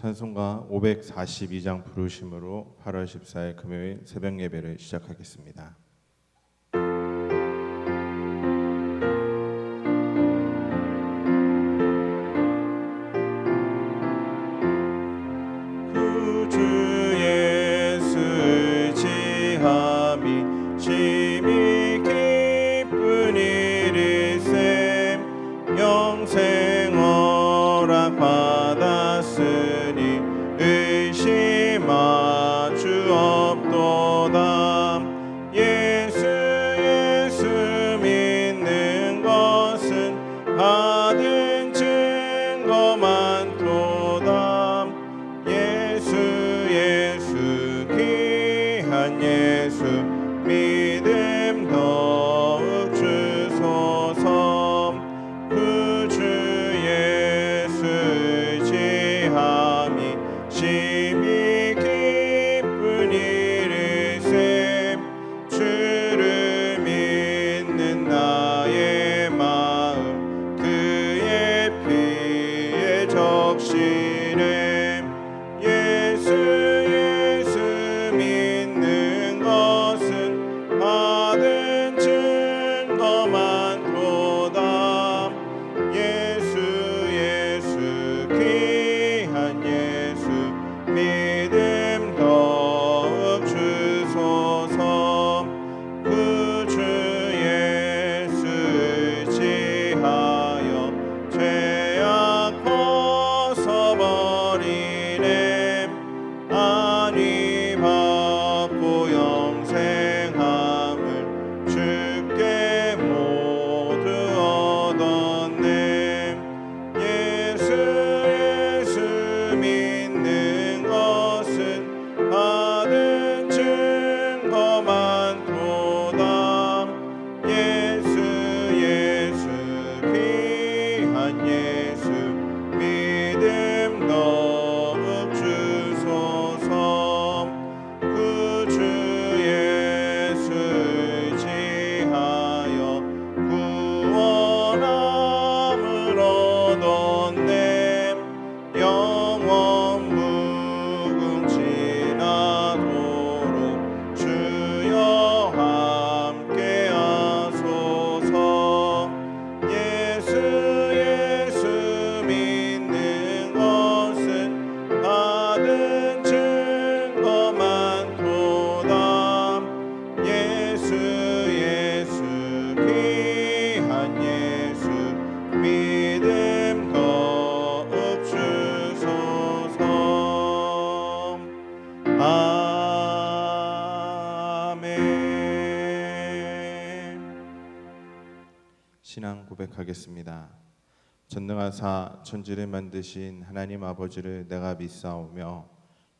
찬송가 542장 부르심으로 8월 14일 금요일 새벽 예배를 시작하겠습니다. 신앙 고백하겠습니다. 전능하사 천지를 만드신 하나님 아버지를 내가 믿사오며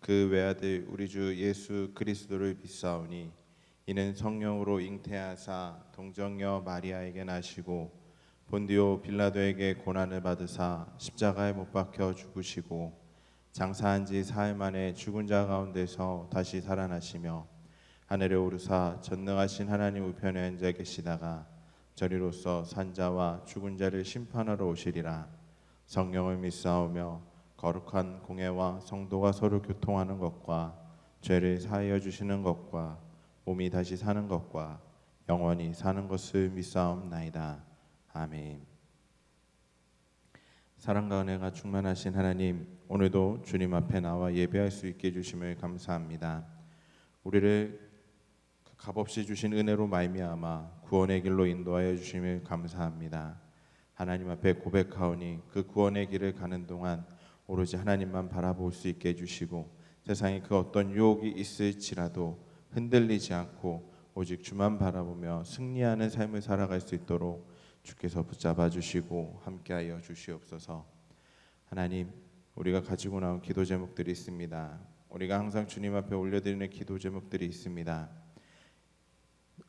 그 외아들 우리 주 예수 그리스도를 믿사오니 이는 성령으로 잉태하사 동정녀 마리아에게 나시고 본디오 빌라도에게 고난을 받으사 십자가에 못 박혀 죽으시고 장사한 지 사흘 만에 죽은 자 가운데서 다시 살아나시며 하늘에 오르사 전능하신 하나님 우편에 앉아 계시다가 저리로서 산자와 죽은 자를 심판하러 오시리라. 성령을 믿사오며 거룩한 공회와 성도가 서로 교통하는 것과 죄를 사하여 주시는 것과 몸이 다시 사는 것과 영원히 사는 것을 믿사옵나이다. 아멘. 사랑과 은혜가 충만하신 하나님, 오늘도 주님 앞에 나와 예배할 수 있게 해주심을 감사합니다. 우리를 값없이 주신 은혜로 말미암아 구원의 길로 인도하여 주심을 감사합니다. 하나님 앞에 고백하오니 그 구원의 길을 가는 동안 오로지 하나님만 바라볼 수 있게 해주시고 세상에 그 어떤 유혹이 있을지라도 흔들리지 않고 오직 주만 바라보며 승리하는 삶을 살아갈 수 있도록 주께서 붙잡아 주시고 함께하여 주시옵소서. 하나님, 우리가 가지고 나온 기도 제목들이 있습니다. 우리가 항상 주님 앞에 올려드리는 기도 제목들이 있습니다.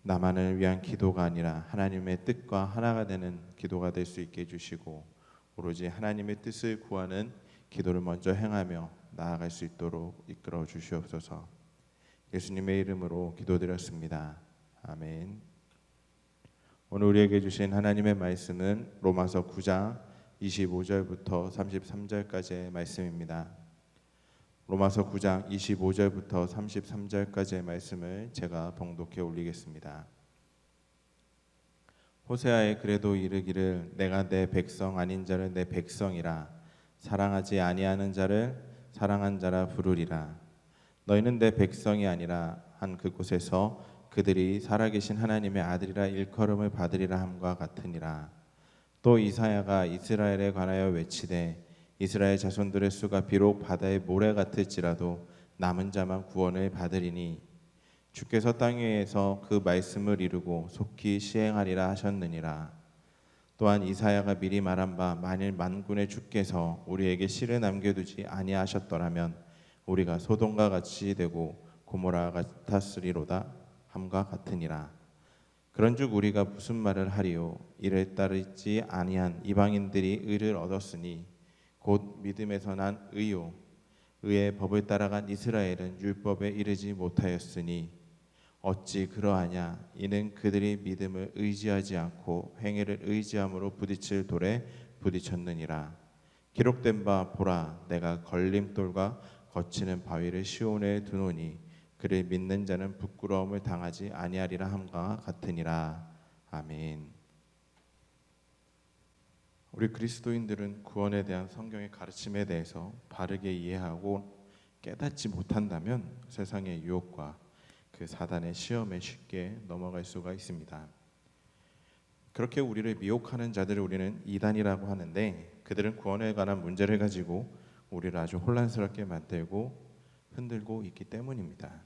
나만을 위한 기도가 아니라 하나님의 뜻과 하나가 되는 기도가 될 수 있게 해주시고 오로지 하나님의 뜻을 구하는 기도를 먼저 행하며 나아갈 수 있도록 이끌어 주시옵소서. 예수님의 이름으로 기도드렸습니다. 아멘. 오늘 우리에게 주신 하나님의 말씀은 로마서 9장 25절부터 33절까지의 말씀입니다. 로마서 9장 25절부터 33절까지의 말씀을 제가 봉독해 올리겠습니다. 호세아에 그래도 이르기를 내가 내 백성 아닌 자를 내 백성이라 사랑하지 아니하는 자를 사랑한 자라 부르리라. 너희는 내 백성이 아니라 한 그곳에서 그들이 살아계신 하나님의 아들이라 일컬음을 받으리라 함과 같으니라. 또 이사야가 이스라엘에 관하여 외치되 이스라엘 자손들의 수가 비록 바다의 모래 같을지라도 남은 자만 구원을 받으리니 주께서 땅 위에서 그 말씀을 이루고 속히 시행하리라 하셨느니라. 또한 이사야가 미리 말한 바 만일 만군의 주께서 우리에게 씨를 남겨두지 아니하셨더라면 우리가 소돔과 같이 되고 고모라 같았으리로다 함과 같으니라. 그런즉 우리가 무슨 말을 하리요? 이를 따르지 아니한 이방인들이 의를 얻었으니 곧 믿음에서 난 의요 의의 법을 따라간 이스라엘은 율법에 이르지 못하였으니 어찌 그러하냐? 이는 그들이 믿음을 의지하지 않고 행위를 의지함으로 부딪힐 돌에 부딪혔느니라. 기록된 바 보라, 내가 걸림돌과 거치는 바위를 시온에 두노니 그를 믿는 자는 부끄러움을 당하지 아니하리라 함과 같으니라. 아멘. 우리 그리스도인들은 구원에 대한 성경의 가르침에 대해서 바르게 이해하고 깨닫지 못한다면 세상의 유혹과 그 사단의 시험에 쉽게 넘어갈 수가 있습니다. 그렇게 우리를 미혹하는 자들을 우리는 이단이라고 하는데 그들은 구원에 관한 문제를 가지고 우리를 아주 혼란스럽게 만들고 흔들고 있기 때문입니다.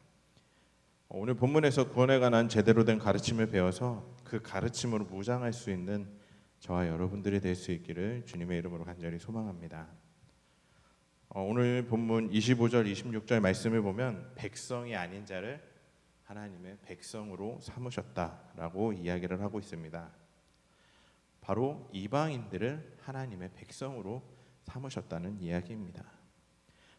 오늘 본문에서 구원에 관한 제대로 된 가르침을 배워서 그 가르침으로 무장할 수 있는 저와 여러분들이 될 수 있기를 주님의 이름으로 간절히 소망합니다. 오늘 본문 25절 26절 말씀을 보면 백성이 아닌 자를 하나님의 백성으로 삼으셨다라고 이야기를 하고 있습니다. 바로 이방인들을 하나님의 백성으로 삼으셨다는 이야기입니다.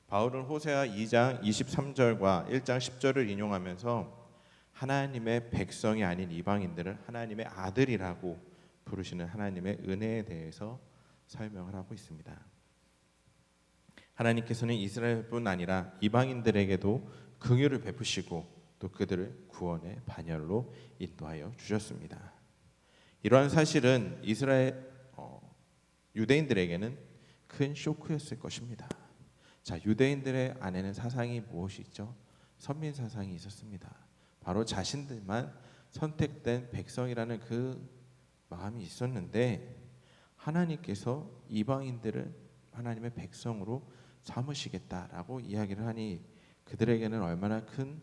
바울은 호세아 2장 23절과 1장 10절을 인용하면서 하나님의 백성이 아닌 이방인들을 하나님의 아들이라고 부르시는 하나님의 은혜에 대해서 설명을 하고 있습니다. 하나님께서는 이스라엘뿐 아니라 이방인들에게도 긍휼을 베푸시고 또 그들을 구원의 반열로 인도하여 주셨습니다. 이러한 사실은 이스라엘 유대인들에게는 큰 쇼크였을 것입니다. 자, 유대인들의 안에는 사상이 무엇이 있죠? 선민 사상이 있었습니다. 바로 자신들만 선택된 백성이라는 그 마음이 있었는데 하나님께서 이방인들을 하나님의 백성으로 삼으시겠다라고 이야기를 하니 그들에게는 얼마나 큰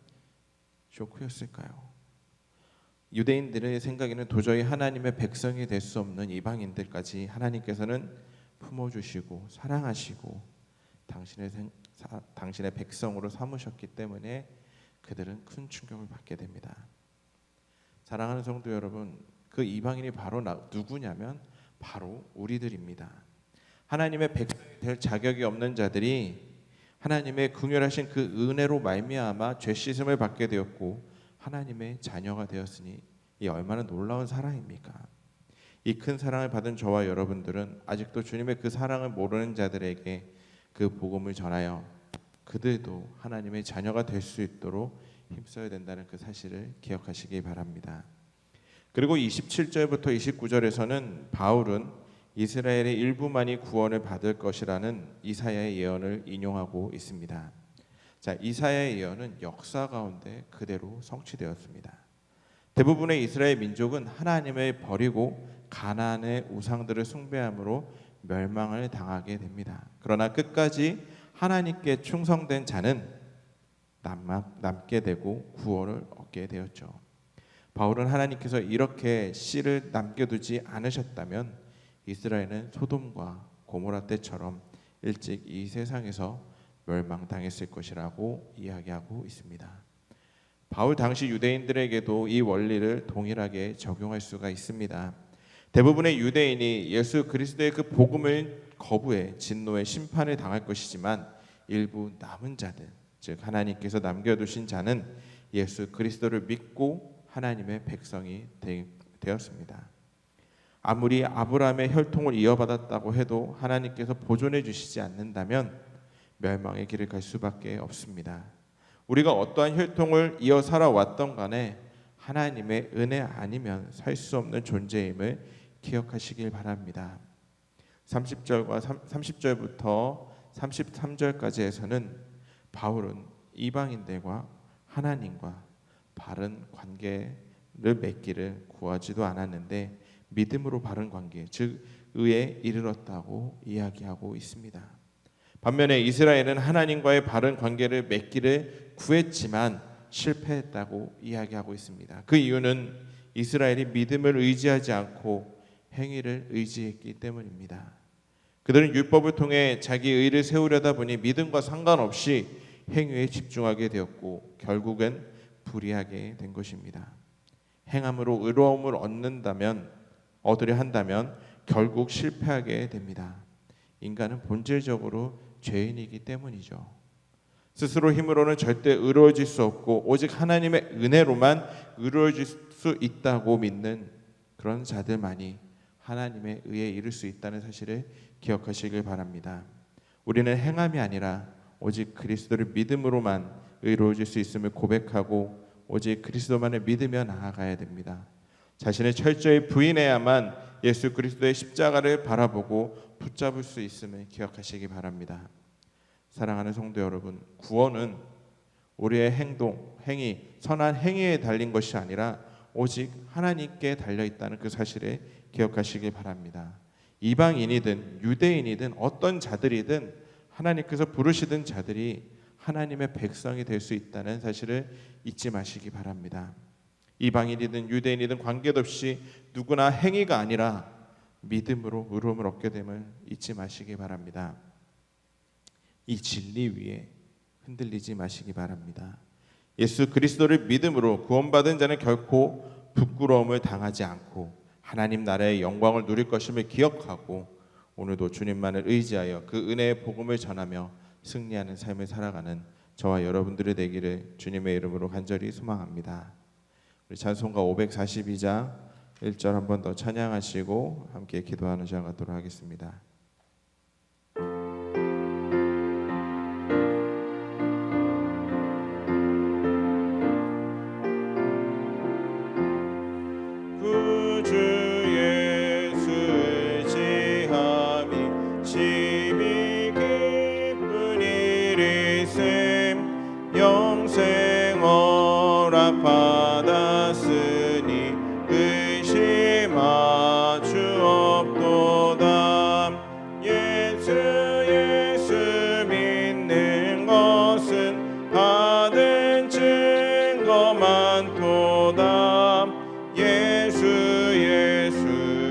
쇼크였을까요? 유대인들의 생각에는 도저히 하나님의 백성이 될 수 없는 이방인들까지 하나님께서는 품어주시고 사랑하시고 당신의 백성으로 삼으셨기 때문에 그들은 큰 충격을 받게 됩니다. 사랑하는 성도 여러분, 그 이방인이 바로 누구냐면 바로 우리들입니다. 하나님의 백성이 될 자격이 없는 자들이 하나님의 긍휼하신 그 은혜로 말미암아 죄 씻음을 받게 되었고 하나님의 자녀가 되었으니 이 얼마나 놀라운 사랑입니까? 이 큰 사랑을 받은 저와 여러분들은 아직도 주님의 그 사랑을 모르는 자들에게 그 복음을 전하여 그들도 하나님의 자녀가 될 수 있도록 힘써야 된다는 그 사실을 기억하시기 바랍니다. 그리고 27절부터 29절에서는 바울은 이스라엘의 일부만이 구원을 받을 것이라는 이사야의 예언을 인용하고 있습니다. 자, 이사야의 예언은 역사 가운데 그대로 성취되었습니다. 대부분의 이스라엘 민족은 하나님을 버리고 가나안의 우상들을 숭배함으로 멸망을 당하게 됩니다. 그러나 끝까지 하나님께 충성된 자는 남게 되고 구원을 얻게 되었죠. 바울은 하나님께서 이렇게 씨를 남겨두지 않으셨다면 이스라엘은 소돔과 고모라 때처럼 일찍 이 세상에서 멸망당했을 것이라고 이야기하고 있습니다. 바울 당시 유대인들에게도 이 원리를 동일하게 적용할 수가 있습니다. 대부분의 유대인이 예수 그리스도의 그 복음을 거부해 진노의 심판을 당할 것이지만 일부 남은 자들, 즉 하나님께서 남겨두신 자는 예수 그리스도를 믿고 하나님의 백성이 되었습니다. 아무리 아브라함의 혈통을 이어받았다고 해도 하나님께서 보존해 주시지 않는다면 멸망의 길을 갈 수밖에 없습니다. 우리가 어떠한 혈통을 이어 살아왔던 간에 하나님의 은혜 아니면 살 수 없는 존재임을 기억하시길 바랍니다. 30절부터 33절까지에서는 바울은 이방인들과 하나님과 바른 관계를 맺기를 구하지도 않았는데 믿음으로 바른 관계, 즉 의에 이르렀다고 이야기하고 있습니다. 반면에 이스라엘은 하나님과의 바른 관계를 맺기를 구했지만 실패했다고 이야기하고 있습니다. 그 이유는 이스라엘이 믿음을 의지하지 않고 행위를 의지했기 때문입니다. 그들은 율법을 통해 자기 의를 세우려다 보니 믿음과 상관없이 행위에 집중하게 되었고 결국은 불의하게 된 것입니다. 행함으로 의로움을 얻으려 한다면 결국 실패하게 됩니다. 인간은 본질적으로 죄인이기 때문이죠. 스스로 힘으로는 절대 의로워질 수 없고 오직 하나님의 은혜로만 의로워질 수 있다고 믿는 그런 자들만이 하나님의 의에 이를 수 있다는 사실을 기억하시길 바랍니다. 우리는 행함이 아니라 오직 그리스도를 믿음으로만 의로워질 수 있음을 고백하고 오직 그리스도만을 믿으며 나아가야 됩니다. 자신을 철저히 부인해야만 예수 그리스도의 십자가를 바라보고 붙잡을 수 있음을 기억하시기 바랍니다. 사랑하는 성도 여러분, 구원은 우리의 행동, 행위, 선한 행위에 달린 것이 아니라 오직 하나님께 달려있다는 그 사실을 기억하시기 바랍니다. 이방인이든 유대인이든 어떤 자들이든 하나님께서 부르시던 자들이 하나님의 백성이 될 수 있다는 사실을 잊지 마시기 바랍니다. 이방인이든 유대인이든 관계없이 누구나 행위가 아니라 믿음으로 의로움을 얻게 됨을 잊지 마시기 바랍니다. 이 진리 위에 흔들리지 마시기 바랍니다. 예수 그리스도를 믿음으로 구원받은 자는 결코 부끄러움을 당하지 않고 하나님 나라의 영광을 누릴 것임을 기억하고 오늘도 주님만을 의지하여 그 은혜의 복음을 전하며 승리하는 삶을 살아가는 저와 여러분들이 되기를 주님의 이름으로 간절히 소망합니다. 우리 찬송가 542장 1절 한 번 더 찬양하시고 함께 기도하는 시간 갖도록 하겠습니다. 받았으니 의심하 주옵도다. 예수 믿는 것은 받은 증거 많도다. 예수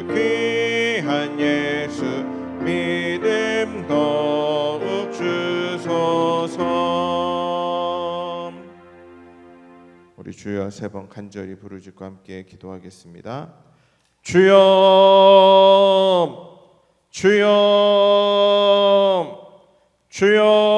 귀한 예수 믿음 더욱 주소서. 우리 주여 세 번 간절히 부르짖고 함께 기도하겠습니다. 주여, 주여, 주여.